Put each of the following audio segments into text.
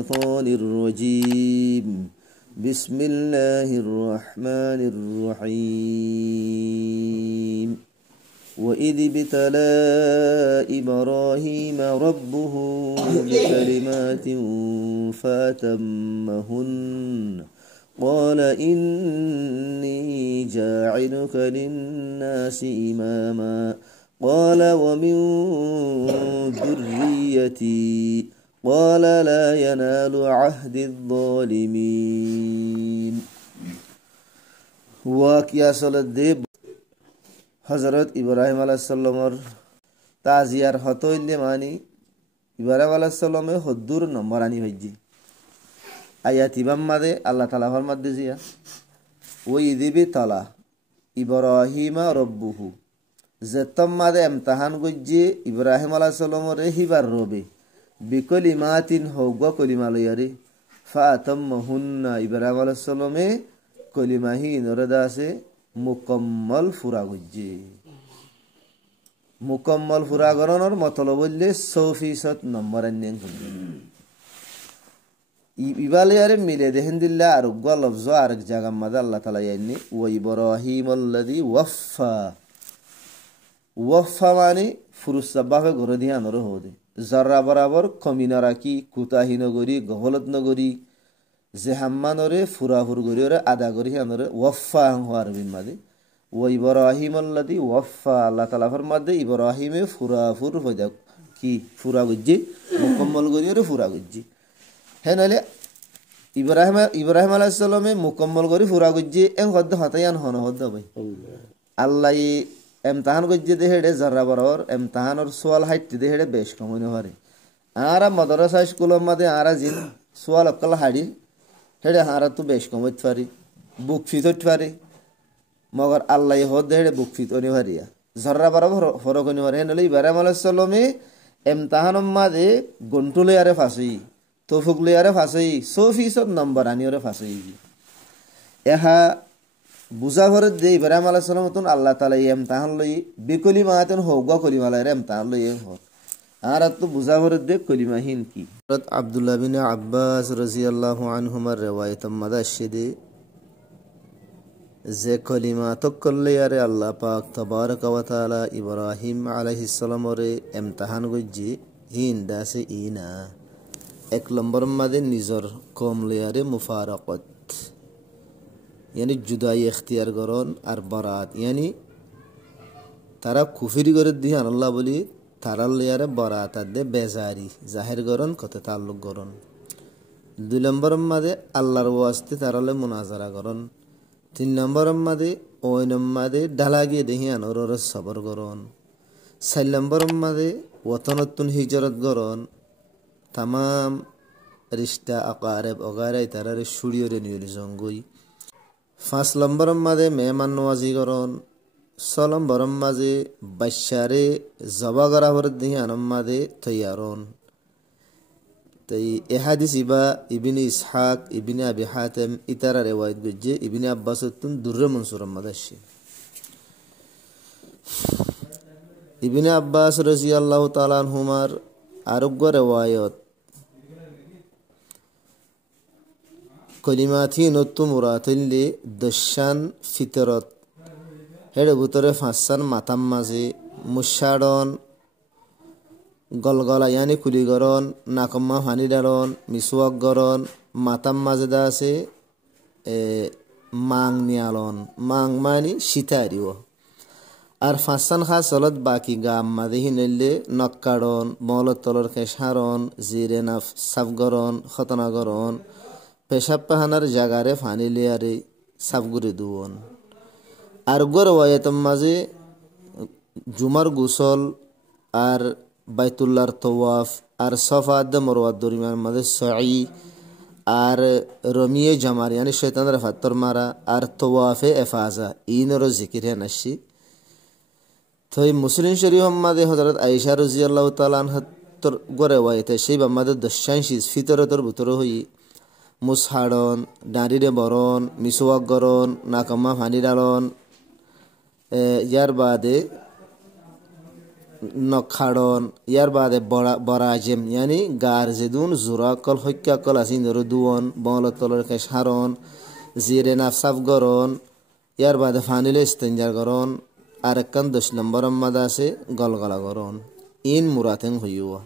الشيطان الرجيم بسم الله الرحمن الرحيم وإذ ابتلى إبراهيم ربه بكلمات فأتمهن قال إني جاعلك للناس إماما قال ومن ذريتي قال لا ينال عهد الظالمين واقعہ سلدے হযরত ইব্রাহিম আলাইহিস সালামের তাজিয়ার হতইলে মানি ইব্রাহিম আলাইহিস সালামে হদ্দুর নম্বর আনি হইজি আয়াত ইবাম মাদে আল্লাহ তাআলা ফরমাতে জিয়া ওই দিবি তালা ইব্রাহিমা রব্বুহু যেতম মাদে ইমতিহান গজ্জি ইব্রাহিম আলাইহিস সালামের হিবার রবে বিকলিমাতিন হওয়া কলিমা লয়ারে ফাতাম্মাহুন্না ইব্রাহিম আলাইহিস সালামে কলিমাহিন রদাসে মুকম্মল ফুরা গজ্জি মুকম্মল ফুরা গরনর মতলব বললে 100% নম্বর আনেন ইবালিয়ারে মিলে দেখেন দিল্লা আর গো লফজ আরেক জায়গা মাদে আল্লাহ তাআলা ইয়ানি ওয়া ইব্রাহিমাল্লাযী ওয়াফা মানে ফুরুসাবাহে গরে দিয়া নর হদে জরা বরাবর কমিনা রাখি কুতাহি নগরী গহলত নগরী যে হাম্মানরে ফুরাফুর গরিরে আদা করি আনরে ওয়াফা হওয়ার বিন মাদে ওয়া ইব্রাহিমাল্লাযী ওয়াফা আল্লাহ তাআলা ফরমাদে ইব্রাহিমে ফুরাফুর হইদা কি ফুরা গজ্জি মুকম্মল গরিরে ফুরা গজ্জি হেনলে ইব্রাহিম আলাইহিস সালামে মুকম্মল করি ফুরা গজ্জি এন হদ্দ হতায়ান হন হদ্দ ভাই আল্লাহ ইমতিহান গজ্জি দেহেড়ে জরা বরাবর ইমতিহানর সওয়াল হাইতে দেহেড়ে বেশ কমনে হরে আরা মাদ্রাসা স্কুলের মধ্যে আরা জিন সওয়াল অকল হাড়ি হেড়ে আরা তো বেশ কমত পারি বুক ফিতত পারি মগর আল্লাহ হদ দেহেড়ে বুক ফিত অনি হারিয়া জরা বরাবর ফরক অনি হরে হেনলে ইব্রাহিম আলাইহিস সালামে ইমতিহানর মধ্যে গন্টুলে আরে ফাসি তৌফিকলে আরে ফাসি 100% নম্বর আনিওরে ফাসি এহা বুঝা ঘরে দে ইব্রাহিম আলাইহিস সালাম মতন আল্লাহ তাআলা ইমতিহান লই বিকলিমাতান হওয়া কলিমা লাইরে ইমতিহান লই হত আর তো বুঝা ঘরে দে কলিমাহীন কি হযরত আব্দুল্লাহ বিন আব্বাস রাদিয়াল্লাহু আনহুমার riwayat মাদাশিদে যে কলিমা তকল্লে আরে আল্লাহ পাক তাবারক ওয়া তাআলা ইব্রাহিম আলাইহিস সালামরে ইমতিহান গজ্জি হিন দাসে ইনা এক নম্বর মাদে নিজর কম লেয়ারে মুফারাকত यानी जुदाई इख्तियार करन और बरात यानी तारा कुफरी कर दिया अल्लाह बोली तारा लेयारे बरात दे बेजारी जाहिर करन कत ताल्लुक करन दुई नंबर मादे अल्लाहर वास्ते तारा ले मुनाजारा करन तीन नंबर मादे ओइन मादे डालागे देहियान और सबर करन चार नंबर मादे वतनतुन हिजरत करन तमाम रिश्ता अकारेब वगैरह तारा रे शुड़ियोरे नियली जंगुई 5 নম্বর মাঝে মেহমান নওয়াজি করন 6 নম্বর মাঝে বাদশারে জবা করা হরে দিহান মাঝে তৈয়ারন তাই এই হাদিস ইবা ইবনে ইসহাক ইবনে আবি হাতিম ইতারা riwayat গজ্জে ইবনে আব্বাস তুন দুররে মনসুর মাদাশি ইবনে আব্বাস রাদিয়াল্লাহু তাআলা আনহুমার আরোগ্য riwayat কলিমাতি নতু মুরাতিল্লি দশান ফিতরত হেড়ে ভিতরে ফাঁসান মাতাম মাঝে মুশাড়ন গলগলা ইয়ানি কুলিগরণ নাকম্মা ফানি ডালন মিসওয়াক গরণ মাতাম মাঝে দা আছে মাং নিয়ালন মাং মানি সীতারিও আর ফাঁসান খা চলত বাকি গাম মাঝে হিনলে নক্কাড়ন মলত তলর খেসারণ জিরে নাফ সাফগরণ খতনাগরণ পেশাব পাহানার জাগারে ফানি লেয়ারে সাফগুরে দুয়ন আর গরওয়ায়াতম মাঝে জুমার গোসল আর বাইতুল্লাহর তওয়াফ আর সাফা দ মারওয়া দরমিয়ান মাঝে সাই আর রমিয়ে জামার यानी শয়তানের ফাত্তর মারা আর তওয়াফে ইফাজা ইনর জিকির নাশি তো মুসলিম শরীফ মাঝে হযরত আয়েশা রাদিয়াল্লাহু তাআলা আনহা গরওয়ায়াতে সেই মাঝে দশাংশি ফিতরতর ভিতর হই মুসহাড়ন ডাঁড়িরে বরণ মিসওয়াক গরণ নাকাম্মা ফানি ডালন ইয়ার বাদে নখাড়ন ইয়ার বাদে বরাজেম ইয়ানি গার যেদুন জোরা কল হত্যা কল আসিন ধরো দুয়ন বলত তলর কে সারণ জিরে নাফসাফ গরণ ইয়ার বাদে ফানিলে ইস্তেঞ্জার গরণ আর একখান 10 নম্বর মাদা আছে গলগলা গরণ ইন মুরাতেন হইয়া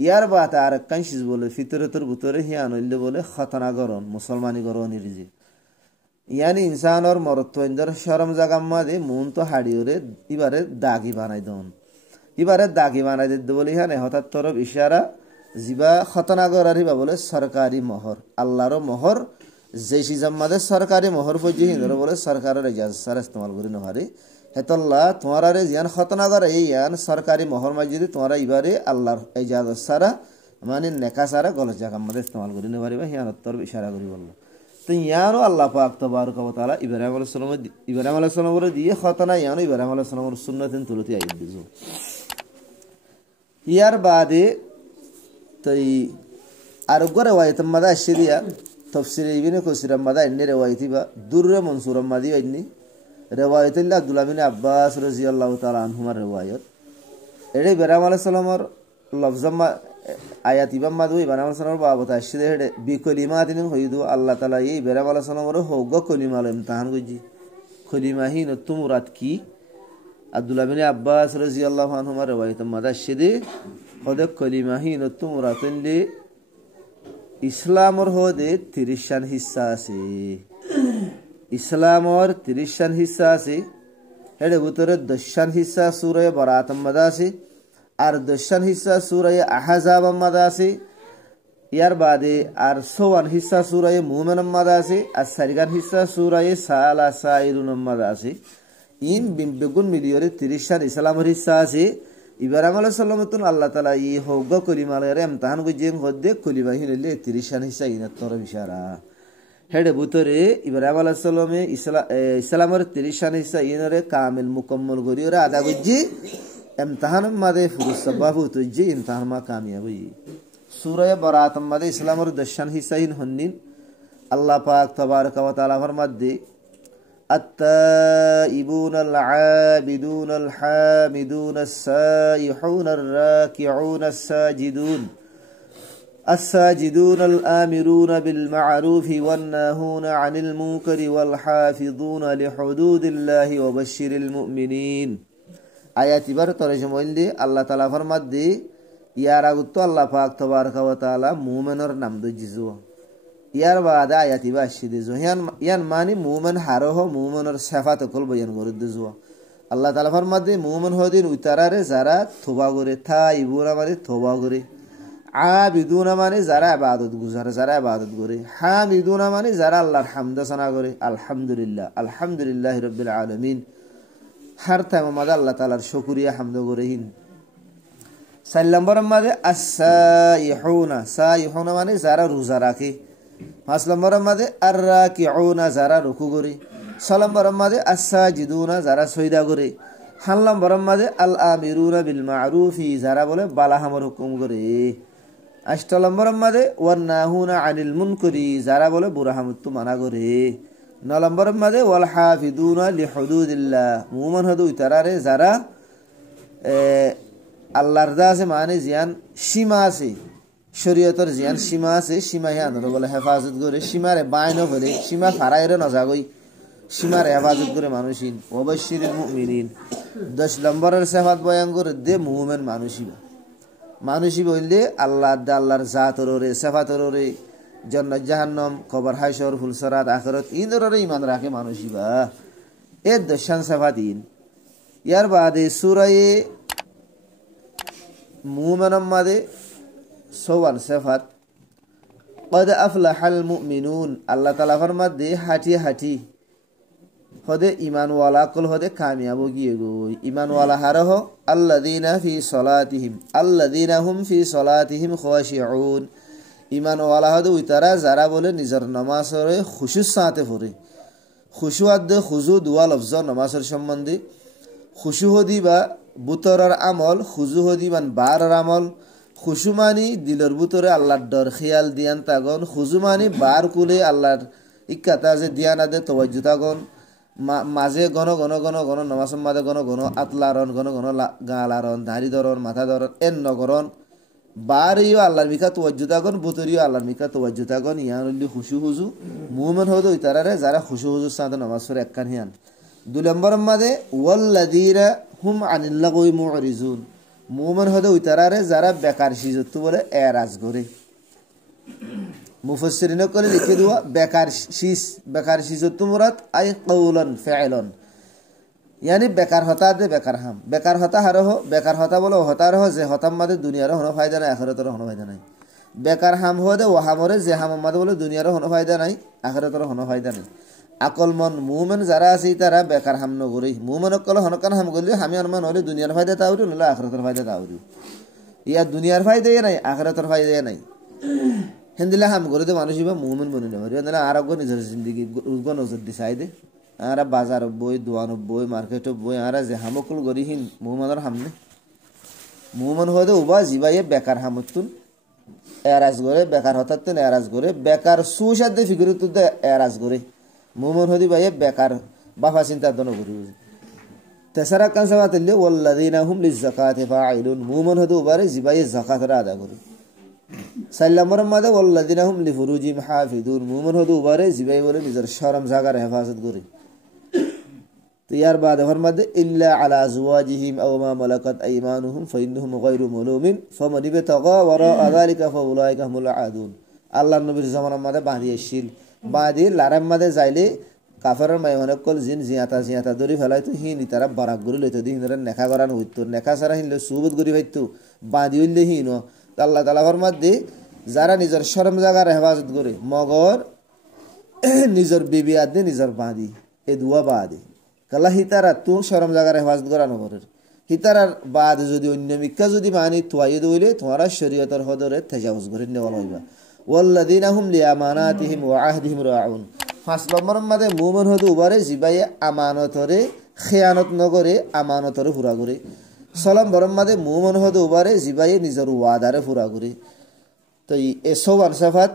ইয়ার বাদে আর একখান শিজ বলে ফিতরতর ভিতরে হিয়ান হইলে বলে খতনা গরণ মুসলমানি গরণ ইরিজি ইয়ানি ইনসানর মরত্বইন্দর শরম জাগাম্মা দে মন তো হাড়িওরে ইবারে দাগি বানাই দন ইবারে দাগি বানাই দিতে বলে হ্যাঁ হঠাৎ তরফ ইশারা জিবা খতনা গরারিবা বলে সরকারি মোহর আল্লাহর মোহর যে সিজাম্মাদে সরকারি মোহর ফজি হিন্দর বলে সরকারের ইজাজত সারা ইস্তেমাল করি নহারে হেতল্লাহ তোমারে জিয়ান খতনা গর এই ইয়ান সরকারি মোহর মাজিদে তোমারা ইবারে আল্লাহর ইজাজত সারা মানে নেকা সারা গলত জাগাম্মাদে ইস্তেমাল করি নহারিবা হিয়ান তরফ ইশারা করি বলল তো ইয়ানো আল্লাহ পাক তবারক ওয়া তাআলা ইব্রাহিম আলাইহিস সালামের দিয়ে খতনা ইয়ানো ইব্রাহিম আলাইহিস সালামের সুন্নাতেন তুলতি আইন দিছো ইয়ার বাদে তই আর গরে ওয়াইত মাদা শিরিয়া তাফসীর ইবনে কাসির মাদা ইন্নে রিওয়ায়াতিবা দুররে মনসুর মাদি ইন্নি রিওয়ায়াতুল্লাহ আব্দুল্লাহ বিন আব্বাস রাদিয়াল্লাহু তাআলা আনহুমার রিওয়ায়াত এডে ইব্রাহিম আলাইহিস সালামের লফজমা আয়াত ইবাম মাদু ইব্রাহিম আলাইহিস সালামের বাবতা শিরে হেডে বি কলিমাতিন হইদু আল্লাহ তাআলা এই ইব্রাহিম আলাইহিস সালামের হোগ কলিমাল ইমতিহান কইজি কলিমাহিন তুমরাত কি আব্দুল্লাহ বিন আব্বাস রাদিয়াল্লাহু আনহুমার রিওয়ায়াত মাদা শিরে হদে কলিমাহিন তুমরাতিন লি ইসলামর হদে 30 শান হিস্সা আছে ইসলামর 30 শান হিস্সা আছে হেডে ভিতরে 10 শান হিস্সা সূরা বারাত মাদা আছে আর 10 শান হিস্সা সূরা আহজাব মাদা আছে ইয়ার বাদে আর 54 হিস্সা সূরা মুমিন মাদা আছে আর 4 হিস্সা সূরা সালা সাইরুন মাদা আছে ইন বেগুন মিলিয়রে 30 শান ইসলামর হিস্সা আছে ইব্রাহিম আলাইহিস সালামতুন আল্লাহ তাআলা ই হোগ কলিমালের ইমতিহান কইজেন হদে কলিমাহিন লে 30 শান হিস্সা ইনাত তর ইশারা হেডে ভিতরে ইব্রাহিম আলাইহিস সালামে ইসলামের 30 শান হিস্সা ইনরে কামিল মুকম্মল করি ওরা আদা কইজি ইমতিহান মাদে ফুরুস সবাব তুজি ইমতিহান মা কামিয়াবি সূরা বারাত মাদে ইসলামের 10 শান হিস্সা ইন হন্নিন আল্লাহ পাক তবারক ওয়া তাআলা ফরমাদে التائبون العابدون الحامدون السائحون الراكعون الساجدون الآمرون بالمعروف والناهون عن المنكر والحافظون لحدود الله وبشر المؤمنين آيات بار ترجمه اللي الله تعالى فرمت دي يا راغتو الله پاک تبارك وتعالى مؤمنر نام دو جزو ইয়ার বাদে আয়াতি বাসি দিজো ইয়ান মানি মুমিন হারহ মুমিনের সিফাত কল বয়ান করে দিজো আল্লাহ তাআলা ফরমাদে মুমিন হদিন উতারারে যারা তওবা করে তাইবুনা মানে তওবা করে আবিদুনা মানে যারা ইবাদত গুজারে যারা ইবাদত করে হামিদুনা মানে যারা আল্লাহর হামদ সানা করে আলহামদুলিল্লাহি রাব্বিল আলামিন হর টাইম মাদে আল্লাহ তাআলার শুকরিয়া হামদ করেহিন 4 নম্বর মাদে সাইহুনা মানে যারা রোজা রাখে 5 নম্বর মাদে আর-রাকিউনা যারা রুকু করে 6 নম্বর মাদে আস-সাজিদুনা যারা সজদা করে 7 নম্বর মাদে আল-আমিরুনা বিল মা'রুফি যারা বলে বালাহামর হুকুম করে 8 নম্বর মাদে ওয়ান-নাহুনা আনিল মুনকারি যারা বলে বুরাহামত মানা করে 9 নম্বর মাদে ওয়াল হাফিদুনা লিহুদুদিল্লাহ মুমিন হদু ইতারারে যারা আল্লাহর দাসে মানে জিয়ান সীমা আছে শরীয়তের জিয়ান সীমা আছে সীমা হিয়ানর বলে হেফাজত করে সীমারে বাইনো করে সীমা ফারাইরে নজাগই সীমারে হেফাজত করে মানুষিন ওয়াবাশশিরিল মুমিনিন 10 নম্বরের সিফাত বয়ান করে দে মুমিন মানুষই বললে আল্লাহর জাতরে সিফাতরে জান্নাত জাহান্নাম কবর হাশর ফুলসরাত আখিরাত ইনরে ঈমান রাখে মানুষই বা এ 10 সিফাত ইয়ার বাদে সূরা মুমিন মাদে 54 সিফাত قد افلح المؤمنون আল্লাহ তাআলা ফরমাদে হাটি হদে ঈমান ওয়ালা কল হদে কামিয়াব গিয়ে গো ঈমান ওয়ালা হারহ আল্লাযীনা হুম ফি সলাতিহিম খাশিউন ঈমান ওয়ালা হদে উতারা যারা বলে নিজের নামাজে খুশুর সাথে পড়ে খুশু আদে খুজু দুয়া লফজ নামাজের সম্বন্ধে খুশু হদি বা বুতরার আমল খুজু হদি মান বারার আমল খুশুমানি দিলর ভিতরে আল্লাহর ডর খেয়াল দিয়ান তাগন খুজুমানি বার কুলে আল্লাহর ইক্কাতা যে দিয়ান আদে তওয়াজ্জু তাগন মাঝে ঘন ঘন ঘন ঘন নমাজ মাঝে ঘন ঘন আতলারন ঘন ঘন গালারন দাড়ি ধরন মাথা ধরন এন নগরন বারিও আল্লাহর মিকা তোয়াজ্জুতাগন বুতরিও আল্লাহর মিকা তোয়াজ্জুতাগন ইয়ান উল্লি খুশু হুজু মুমিন হদো ইতারারে যারা খুশু হুজু সাথে নামাজ পড়ে একখান হিয়ান 2 নম্বর মাঝে ওয়াল্লাযীনা হুম আনিল লাগwi মুরিজুন মুমিন হদো ইতারারে যারা বেকার সিজত বলে এরাজ করে মুফাসসিরিন করে লিখে দেওয়া বেকার সিজত মুরাদ আই কওলান ফাইলান यानी बेकार होता दे बेकार होता हरो बेकार होता बोलो होता रहो जे होताम मादे दुनियार होनो फायदा নাই আখিরাতের होनो फायदा নাই बेकार हाम हो दे ওহা মরে যে হাম মাদে বলে দুনিয়ার होनो फायदा নাই আখিরাতের होनो फायदा নাই আকল মন মুমিন যারা আছে তারা বেকার হাম নগরি মুমিন কল হনকান হাম গলি হামি অনুমান হলে দুনিয়ার ফায়দা তাউরি নলে আখিরাতের ফায়দা তাউরি ইয়া দুনিয়ার ফায়দা নাই আখিরাতের ফায়দা নাই হিন্দিলা হাম করে দে মানুষ ইবা মুমিন বনে নরে না আরব নিজের জিন্দেগি উজগন নজর দিছাই দে আরা বাজার বই দোয়ান বই মার্কেট বই আরা যে হামকুল গরিহীন মুহম্মদর হামনে মুহম্মদ হদে উবা জিবাইয়ে বেকার হামতুন এরাজ করে বেকার হতাতেন এরাজ করে বেকার সুসাদে ফিগুরতুন এরাজ করে মুহম্মদ হদি বাইয়ে বেকার বাফা চিন্তা দন করি তেসারা কানসাবা তেলে ওয়াল্লাযিনা হুম লিযাকাতি ফাঈলুন মুহম্মদ হদে উবারে জিবাইয়ে যাকাতরা আদা করে 4 নম্বর মাদে ওয়াল্লাযিনা হুম লিফুরুজিহিম হাফিজুন মুহম্মদ হদে উবারে জিবাই বলে নিজের শরম জাগার হেফাজত করে ইয়ার বাদ ফরমাদে ইল্লা আলা আজওয়াজিহিম আও মা মালাকাত আইমানুহুম ফাইন্নাহুম গায়রু মুলুমিন ফামান ইবতাগা ওয়ারা যালিকা ফাউলাইকা হুমুল আদুন আল্লাহর নবীর জামানার মধ্যে বাঁধিয়েছিল বাঁধি লারাম মধ্যে যাইলে কাফেরের মাইমানে কল জিন জিয়াতা ধরি ফেলাইতো হিনি তারা বারাক গরি লইতো দিন ধরে নেখা করান হইতো নেখা সারা হিনলে সুবুত গরি হইতো বাঁধি হইলে হিন আল্লাহ তাআলা ফরমাদে যারা নিজের শরম জাগার হেফাজত করে মগর নিজের বিবি আদে নিজের বাঁধি এ দুয়া বাঁধি কালা হিতারা তু শরম জাগার হেফাজত করানো করে হিতারার বাদ যদি অন্য মিক্কা যদি মানি তুয়াই দইলে তোমারা শরীয়তের হদরে তাজাউজ করে নেওয়া হইবা ওয়াল্লাযিনা হুম লিআমানাতিহিম ওয়া আহদিহিম রাউন 5 নম্বর মাদে মুমিন হদু উবারে জিবায়ে আমানতরে খিয়ানত নগরে আমানতরে পুরা করে 6 নম্বর মাদে মুমিন হদু উবারে জিবায়ে নিজের ওয়াদারে পুরা করে তো এই সব আনসাফাত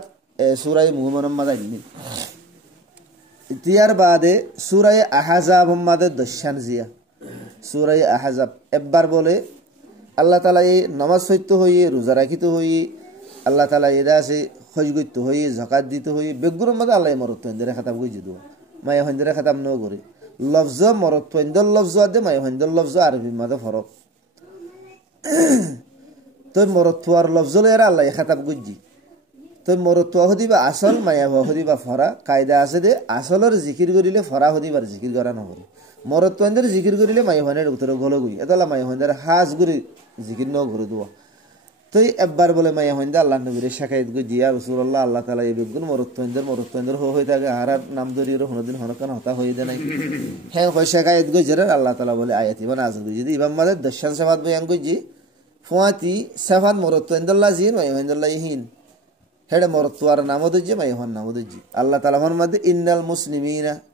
সূরা মুমিনের মাদে আইনি ইতিয়ার বাদে সূরা আহজাব মাদে দশান জিয়া সূরা আহজাব একবার বলে আল্লাহ তাআলা এই নামাজ পড়তে হইয়ে রোজা রাখিতে হইয়ে আল্লাহ তাআলা এদা আছে খরচ করতে হইয়ে যাকাত দিতে হইয়ে বেগুর মাদে আল্লাহ মরত এন্দের খাতাম কইজি দো মায়া হন্দের খাতাম ন করে লফজ মরত এন্দের লফজ আদে মায়া হন্দের লফজ আরবি মাদে ফরক তো মরত আর লফজ লয়রা আল্লাহ খাতাম কইজি তো মরত হদিবা আসল মায়া হদিবা ফরা কায়দা আছে দে আসলের জিকির করিলে ফরা হদিবার জিকির করা নহরে মরত এন্দের জিকির করিলে মায়া হনের উত্তর গলো গই এতলা মায়া হনের হাজ গুরি জিকির ন ঘুরে দোয়া তো একবার বলে মায়া হইন্দা আল্লাহ নবীর শাকায়েত গই দিয়া রাসূলুল্লাহ আল্লাহ তাআলা এই বেগুন মরত এন্দের হই থাকে আর নাম দরির হনদিন হনকান হতা হই দে নাই হ্যাঁ কই শাকায়েত গই জেরা আল্লাহ তাআলা বলে আয়াতি বানা আযম গই যদি ইমাম মাদে দশান সাফাত বয়ান গই জি ফুয়াতি সাফাত মরত এন্দাল্লাহ জিন মায়া হইন্দাল্লাহ হিন হেডে মরতুয়ার নাম দজ্জি মাই হন নাম দজ্জি আল্লাহ তাআলা ফরমাদে ইন্নাল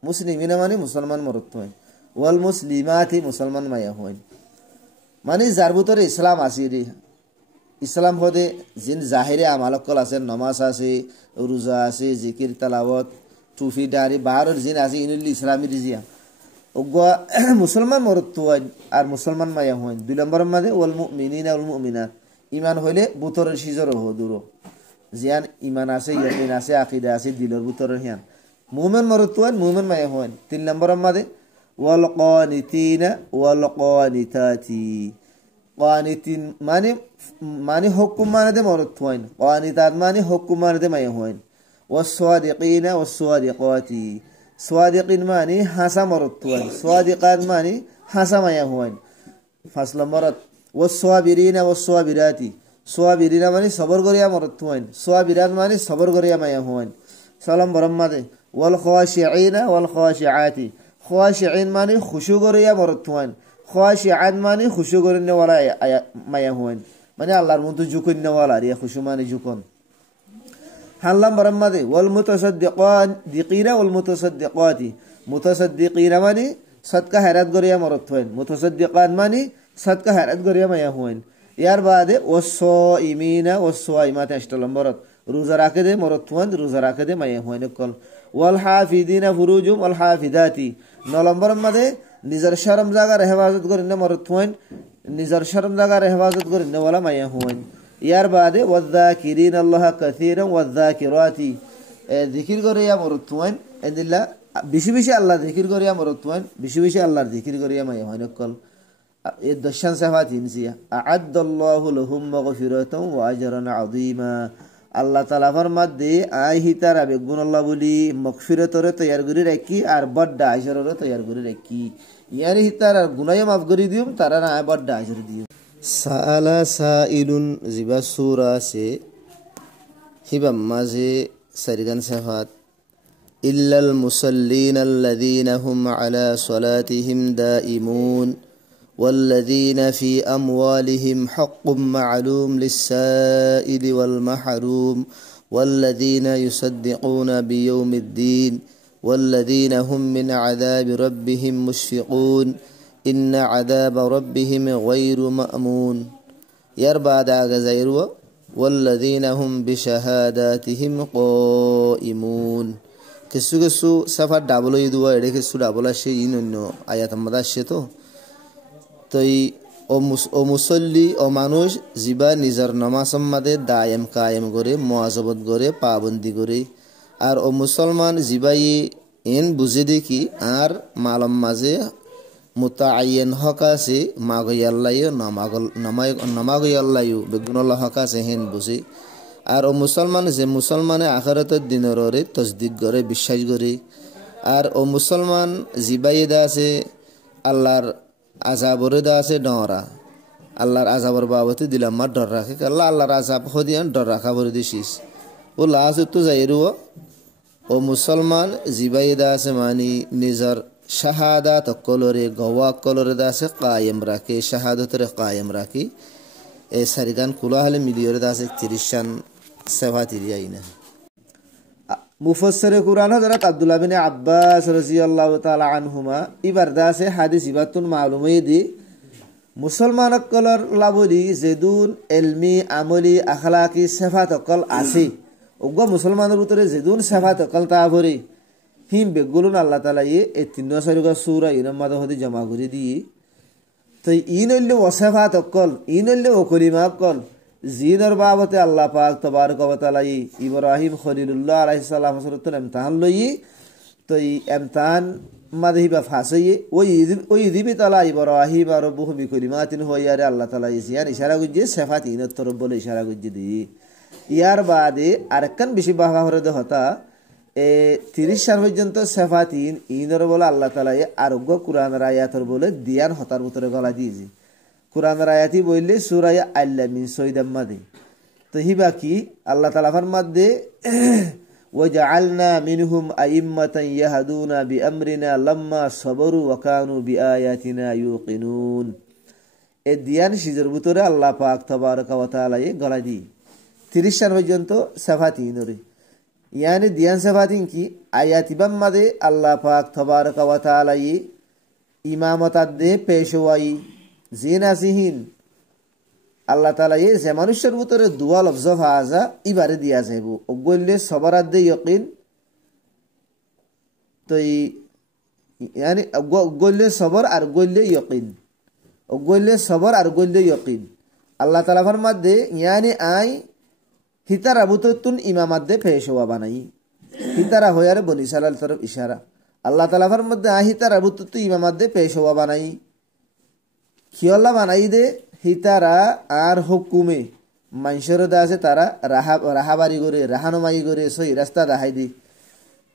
মুসলিমিনা মানে মুসলমান মরত হয় ওয়াল মুসলিমাতি মুসলমান মাই হয় মানে যার ভিতরে ইসলাম আছে রে ইসলাম হদে জিন জাহিরে আমালকল আছে নামাজ আছে রোজা আছে জিকির তেলাওয়াত টুফি দাড়ি বাহারের জিন আছে ইনুল ইসলামী রিজিয়া ওগা মুসলমান মরত হয় আর মুসলমান মাই হয় 2 নম্বর মাঝে ওয়াল মুমিনিনা ওয়াল মুমিনাত ঈমান হইলে বুতরের সিজর হদুরো জিয়ান ইমান আছে ইয়াকিন আছে আকীদা আছে দিলের ভিতরে হিয়ান মুমিন মরতুয়ান মুমিন মায়া হন 3 নম্বর মাদে ওয়াল কানিতিনা ওয়াল কানিতাতি কানিতিন মানে হুকুম মানে দে মরতুয়ান কানিতাত মানে হুকুম মানে দে মায়া হন ওয়াস সাদিকিনা ওয়াস সাদিকাতি সাদিকিন মানে হাসা মরতুয়ান সাদিকাত মানে হাসা মায়া হন 5 নম্বর ওয়াস সাবিরিনা ওয়াস সাবিরাতি সোয়াবিরিনা মানে সবর করিয়া মরত হইন সোয়াবিরাত মানে সবর করিয়া মায়া হইন সালাম বরম্মাদে ওয়াল খাশিঈনা ওয়াল খাশিআতি খাশিঈন মানে খুশু করিয়া মরত হইন খাশিআত মানে খুশু করিনে ওয়ালা মায়া হইন মানে আল্লাহর মতো জুকইনে ওয়ালা রিয়া খুশু মানে জুকন হাল্লাম বরম্মাদে ওয়াল মুতাসাদ্দিকিনা ওয়াল মুতাসাদ্দিকাতি মুতাসাদ্দিকিনা মানে সদকা হারাত করিয়া মরত হইন মুতাসাদ্দিকাত মানে সদকা হারাত করিয়া মায়া হইন ইয়ার বাদে ওয়াসসাইমিনা ওয়াসসাইমাত 8 নম্বরত রোজা রাখে দে মরত হন রোজা রাখে দে মায়া হইন কল ওয়াল হাফিদিনা ফুরুজুম ওয়াল হাফিদাতি নম্বরের মধ্যে নিজের শরম জায়গার হেফাজত করেন না মরত হইন, নিজের শরম জায়গার হেফাজত করেন না বলা মাইয়া হইন। ইয়ার বাদে ওয়াযযাকিরিন আল্লাহ কাসীরান ওয়াযযাকিরাতি, জিকির করিয়া মরত হইন এদিল্লা বেশি বেশি আল্লাহ জিকির করিয়া মরত হইন, বেশি বেশি আল্লাহর জিকির করিয়া মাইয়া হইন কল। এই দশান সাফাত ইনসিয়া আ'আদ্দাল্লাহু লাহুম মাগফিরাতান ওয়া আজরান আযীমা। আল্লাহ তাআলা ফরমাদে আই হিতারা বেগুন আল্লাহ বলি মাগফিরাতরে তৈয়ার করে রাখি আর বড় আজররে তৈয়ার করে রাখি। ইয়ার হিতারা গুনাহ মাফ করে দিও, তারা না বড় আজর দিও। সাআলা সাইলুন জিবা সূরা সে হিবাম মাঝে সারিগান সাফাত ইল্লাল মুসাল্লিন আল্লাযীনা হুম আলা সালাতিহিম দাঈমুন والذين في أموالهم حق معلوم للسائل والمحروم والذين يصدقون بيوم الدين والذين هم من عذاب ربهم مشفقون إن عذاب ربهم غير مأمون يربع داغ زيروا والذين هم بشهاداتهم قائمون كسو كسو سفر دابلو يدوا إده كسو دابلا شيء إنه آيات مداشة تو তই ও মুসল্লি ও মানুষ জিবা নিজের নামাজের মাঝে দায়েম কায়েম করে মুআযাবাত করে পাবন্দি করে। আর ও মুসলমান জিবাই এন বুঝে দেখি আর মালম মাঝে মুতাআয়্যান হক আছে মাগই আল্লাহ নামাগই আল্লাহ বেগুনল্লাহ হক আছে হেন বুঝে। আর ও মুসলমান যে মুসলমানে আখিরাতের দিনের ওরে তসদিক করে বিশ্বাস করে। আর ও মুসলমান জিবাই দা আছে আল্লাহর আযাবরে দা আছে ডরা, আল্লাহর আযাবর বাবতে দিলাম মা ডর রাখে আল্লাহ আল্লাহর আযাব হদিয়ান ডর রাখা বলে দিছিস ও লাজ তো যাইরু। ও মুসলমান জিবাই দা আছে মানি নিজর শাহাদাত কলরে গওয়া কলরে দা আছে কায়েম রাখে, শাহাদাতরে কায়েম রাখি। এই সারিগান কুলা হলে মিলিয়রে দা আছে 30 শান সেভাতিরি আইনা। মুফাসসিরে কুরআন হযরত আব্দুল্লাহ বিন আব্বাস রাদিয়াল্লাহু তাআলা আনহুমা ইবার দাসে হাদিস ইবাতুন মালুমাই দি মুসলমান কলর লাবলি জেদুন ইলমি আমলি আখলাকি সিফাত কল আছে। ওগো মুসলমানের ভিতরে জেদুন সিফাত কল তা ভরি হিম বেগুলুন আল্লাহ তাআলা এই 3 সূরা ইনার মধ্যে হদি জমা করে দি। তো ইনল্লে ওয়াসিফাত কল ইনল্লে ও কলিমা কল জিনের বাবতে আল্লাহ পাক তবারক ওয়া তাআলা ইব্রাহিম খলিলুল্লাহ আলাইহিস সালাম হযরতুল ইমতিহান লই। তো এই ইমতিহান মাদহিবা ফাসই ওই দিবি তাআলা ইব্রাহিম আর রব্বুহু বিকালিমাতিন হইয়ারে আল্লাহ তাআলা ইয়ান ইশারা করছে সিফাত ইনত তরব বলে ইশারা করছে দি। ইয়ার বাদে আরেকখান বেশি বাহবা হরে হতা 30 সাল পর্যন্ত সিফাত ইনর বলে আল্লাহ তাআলা আরোগ্য কুরআনের আয়াতর বলে দিয়ান হতার ভিতরে গলা দিয়েছে। কুরআনের আয়াতি বললে সূরা আল মিন সৈদাম মাদে। তো হিবা কি আল্লাহ তাআলা ফরমাদে ওয়াজআলনা মিনহুম আইম্মাতান ইয়াহদুনা বিআমরিনা লাম্মা সাবরু ওয়া কানু বিআয়াতিনা ইউকিনুন। এই দিয়ান সিজের ভিতরে আল্লাহ পাক তবারক ওয়া তাআলা গলা দি 30 সাল পর্যন্ত সিফাতি নরে ইয়ানি দিয়ান সিফাতিন কি আয়াতিবাম মাদে আল্লাহ পাক তবারক ওয়া তাআলা ইমামতাত দে পেশওয়াই জিনাসিহিন আল্লাহ তাআলা যে মানুষের ভিতরে দুয়া লফজ ফাজা ইবারে দিয়া যাইব ওগলে সবরাত দে ইয়াকিন। তো ইয়ানি ওগলে সবর আর গলে ইয়াকিন, ওগলে সবর আর গলে ইয়াকিন আল্লাহ তাআলা ফরমাত দে ইয়ানি আই হিতারা বুতুন ইমামাত দে পেশওয়া বানাই। হিতারা হয়ারে বনি সালাল তরফ ইশারা আল্লাহ তাআলা ফরমাত দে আই হিতারা বুতুন ইমামাত দে পেশওয়া বানাই। খিয়ল্লা বানাই দে হিতারা আর হুকুমে মানুষের আছে তারা রাহাবারি করে রাহানুমাই করে সই রাস্তা দেখাই দি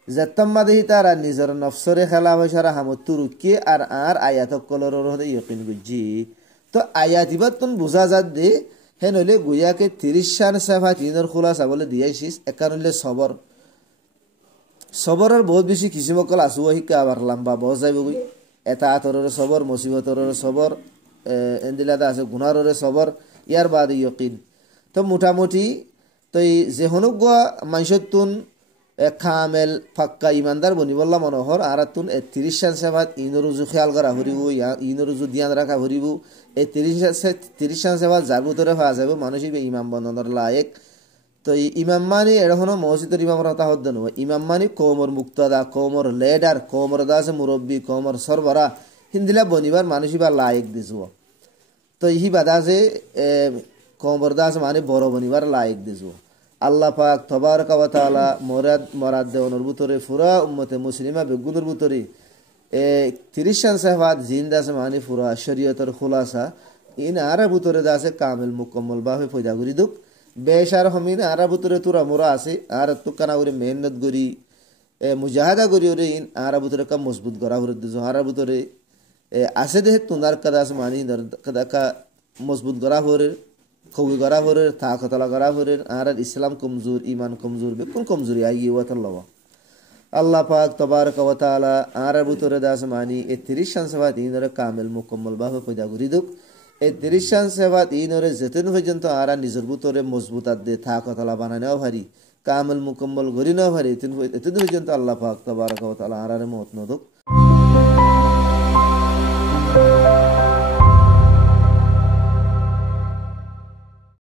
যেতম্মাদে হিতারা নিজের নফসরে খেলা বৈসারা হামত্তু রুকিয়ে আর আয়াত কলর হতে ইয়কিন গুজি। তো আয়াত ইবাতুন বুঝা যাত দে হেন হলে গুয়াকে 30 শান সিফাত ইনর খুলাসা বলে দিয়াইছিস। একান হলে সবর, সবরের বহুত বেশি কিসিমকল আসু শিকা আবার লম্বা বস যাইব গই। এটা আতরের সবর, মুসিবতরের সবর, এন্দিলাদা আছে গুনাররে সবর, ইয়ার বাদ ইয়কিন। তো মোটামুটি তো যে হনুক মানুষতুন খামেল ফাক্কা ইমানদার বনিবল্লা মনোহর আর তুন 30 শান সিফাত ইনরুজু খেয়াল করা হরিব, ইনরুজু ধ্যান রাখা হরিব। এই 30 শান সিফাত যার ভিতরে পাওয়া যাব মানুষের ইমাম বন্ধনের লায়েক। তো ইমাম মানি এরকম মসজিদের ইমাম রাতা হদ্দেন ইমাম মানি কৌমর মুক্তাদা কৌমর লেডার কৌমর দাসে মুরব্বী কৌমর সরবরা হিন্দিলা বনিবার মানুষ বা লায়ক দিস তো ইহি বাদা যে কৌমর দাস মানে বড় বনিবার লায়ক দিস আল্লাহ পাক তবারক ওয়া তাআলা মরাদ দেওয়ানোর ভিতরে পুরা উম্মতে মুসলিমা বেগুনের ভিতরে 30 সাহাবাত জিন্দা আছে মানে পুরা শরীয়তের খুলাসা ইন আর ভিতরে দাসে কামিল মুকম্মল ভাবে পয়দা করি দুক বেশার হমিন আর ভিতরে তোরা মোরা আছে আর তুকানা করে মেহনত করি মুজাহাদা করি ওরে ইন আর ভিতরে কা মজবুত করা হরে দিস আর ভিতরে আছে দেহ তুনার কাদাস মানি কাদা কা মজবুত করা হরে কবি করা হরে তাকতলা করা হরে আর ইসলাম কমজোর ইমান কমজোর বেকুন কমজোরি আই ওয়াতাল্লাহ আল্লাহ পাক তবারক ওয়া তাআলা আর ভিতরে দাস মানি 30 সাহাবাত ইনরে কামিল মুকম্মল ভাবে পয়দা করি দুক 30 সাহাবাত ইনরে যেতেন পর্যন্ত আর নিজের ভিতরে মজবুত আদে তাকতলা বানানো ভারি কামিল মুকম্মল করি না ভারি এতদিন পর্যন্ত আল্লাহ পাক তবারক ওয়া তাআলা আর মত নদক